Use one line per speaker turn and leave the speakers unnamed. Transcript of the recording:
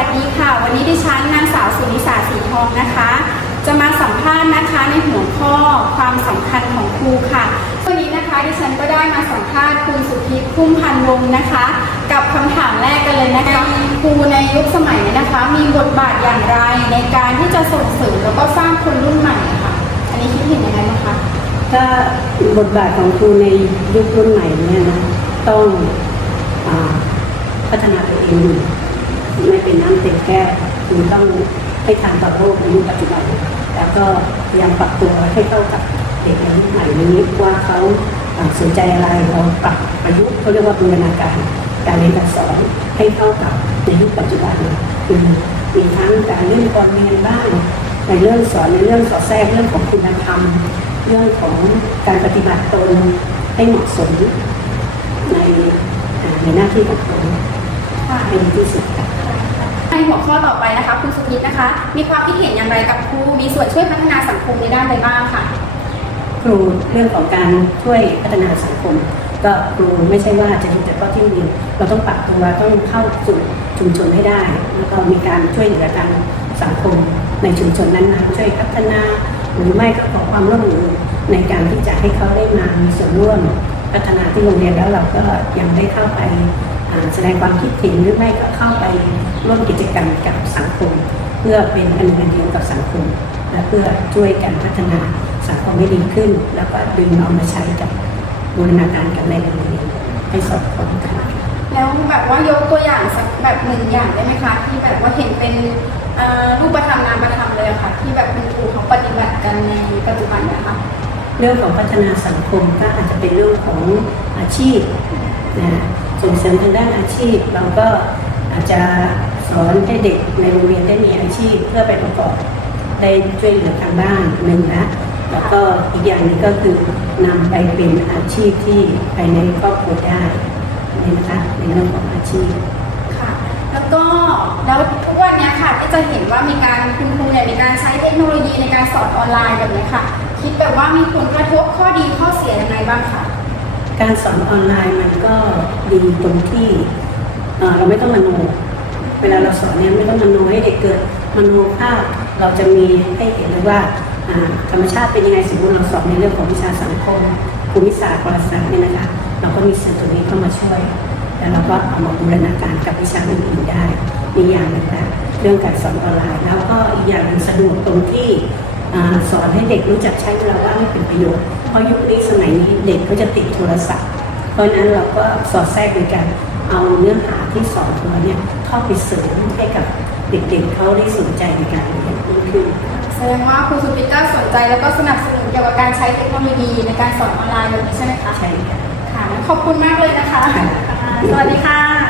วัสดีค่ะ วันนี้ดิฉันนางสาวสุนิสาสีทองนะคะ จะมาสัมภาษณ์นะคะในหัวข้อความสำคัญของครูค่ะวันนี้นะคะดิฉันก็ได้มาสัมภาษณ์คุณสุพิษพุ่มพันธ์ลงนะคะ กับคำถามแรกกันเลยนะคะครูในยุคสมัยนี้นะคะ มีบทบาทอย่างไรในการที่จะส่งเสริมแล้วก็สร้างคนรุ่นใหม่ค่ะ อันนี้คิดเห็นยังไงบ้างคะ
ก็บทบาทของครูในยุครุ่นใหม่เนี่ยนะต้องพัฒนาตัวเอง เป็นน้ำเต็มแก้วคือต้องให้ทันต่อโลกในยุคปัจจุบัน แล้วก็ยายามปรับตัวให้เข้ากับเด็กในยุคใหม่นี้ว่าเขาสนใจอะไรเราปรับประยุกต์เขาเรียกว่าบูรณาการการเรียนการสอนให้เข้ากับในยุคปัจจุบันคือมีทั้งการเรื่องการเรียนบ้างในเรื่องสอนในเรื่องสอดแทรกเรื่องของคุณธรรม เรื่องของการปฏิบัติตนให้เหมาะสมในในหน้าที่ของตน
ค่ะ
ให้ดีที่สุดค่ะ
ในหัวข้อต่อไปนะคะคุณสุพิษนะคะ มีความคิดเห็นอย่างไรกับครูมีส่วนช่วยพัฒนาสังคมในด้านใดบ้างค่ะ
ครูเรื่องของการช่วยพัฒนาสังคม ก็ครูไม่ใช่ว่าจะอยู่แต่ข้อที่เรียนเราต้องปรับตัวต้องเข้าสู่ชุมชนให้ได้ แล้วก็มีการช่วยเหลือกันสังคมในชุมชนนั้นๆช่วยพัฒนา หรือไม่ก็ขอความร่วมมือในการที่จะให้เขาได้มามีส่วนร่วมพัฒนาที่โรงเรียนแล้วเราก็ยังได้เข้าไป แสดงความคิดเห็นหรือไม่ก็เข้าไปร่วมกิจกรรมกับสังคม เพื่อเป็นอันเป็นเดียวกับสังคมและเพื่อช่วยกันพัฒนาสังคมให้ดีขึ้น แล้วก็ดึงเอามาใช้กับบูรณาการกับในโรงเรียนให้สอดคล้องกัน
แล้วแบบว่ายกตัวอย่างสักแบบหนึ่งอย่างได้ไหมคะ ที่แบบว่าเห็นเป็นเอ่อรูปธรรมนามธรรมเลยอะค่ะ ที่แบบคุณครูเขาปฏิบัติกันในปัจจุบันเนะคะ
เรื่องของพัฒนาสังคมก็อาจจะเป็นเรื่องของอาชีพนะ ส่งเสริมทางด้านอาชีพ เราก็อาจจะสอนให้เด็กในโรงเรียนได้มีอาชีพเพื่อไปประกอบได้ช่วยเหลือทางด้านหนึ่งนะแล้วก็อีกอย่างนึงก็คือนำไปเป็นอาชีพที่ภายในครอบครัวได้นี่นะคะในเรื่องของอาชีพ
ค่ะ แล้วก็แล้วทุกวันนี้ค่ะที่จะเห็นว่ามีการคุณครูเนี่ยมีการใช้เทคโนโลยีในการสอนออนไลน์แบบนี้ค่ะ คิดแบบว่ามีผลกระทบข้อดีข้อเสียยังไงบ้างคะ
การสอนออนไลน์มันก็ดีตรงที่เราไม่ต้องมโน เวลาเราสอนเนี่ยไม่ต้องมโนให้เด็กเกิดมโนภาพเราจะมีให้เห็นเลยว่าธรรมชาติเป็นยังไงสมมติเราสอนในเรื่องของวิชาสังคมภูมิศาสตร์ประวัติศาสตร์เนี่ยนะคะเราก็มีสื่อตัวนี้เข้ามาช่วย แล้วเราก็เอามาบูรณาการกับวิชาอื่นๆได้มีอย่างนึงนะเรื่องการสอนออนไลน์ แล้วก็อีกอย่างสะดวกตรงที่อสอนให้เด็กรู้จักใช้เวลาว่างให้เป็นประโยชน์ เพราะยุคนี้สมัยนี้เด็กก็จะติดโทรศัพท์ เพราะฉะนั้นเราก็สอดแทรกในการเอาเนื้อหาที่สอนตัวเนี่ยเข้าไปเสริมให้กับเด็กๆเขาได้สนใจในการเรียนยิ่งขึ้น
แสดงว่าครูสุพิตก็สนใจแล้วก็สนับสนุนเกี่ยวกับการใช้เทคโนโลยีในการสอนออนไลน์แบบนี้ใช่ไหมคะ
ใช่ค่ะ
ค่ะงั้นขอบคุณมากเลยนะคะ
ค่ะ
ค่ะสวัสดีค่ะ